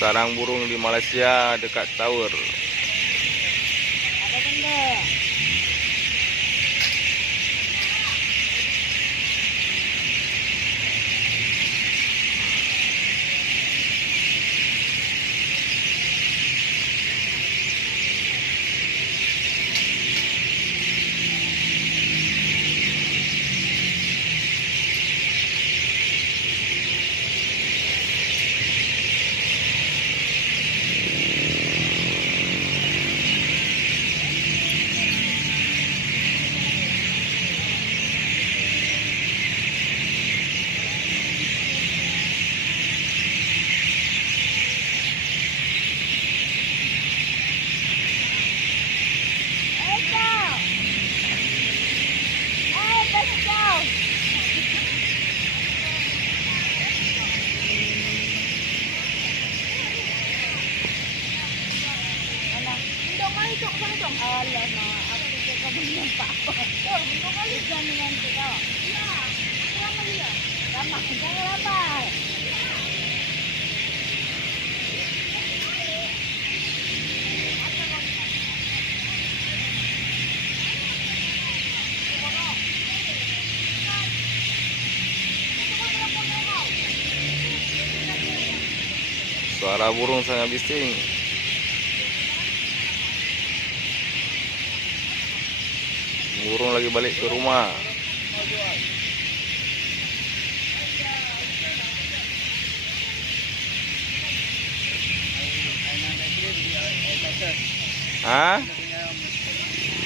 Sarang burung di Malaysia dekat tower. Ada benda. Alah na, aku cakap belum apa. Oh, belum kali jalan nanti kau. Iya, lama dia. Lama, jangan lambat. Suara burung sangat bising. Burung lagi balik ke rumah. Hah?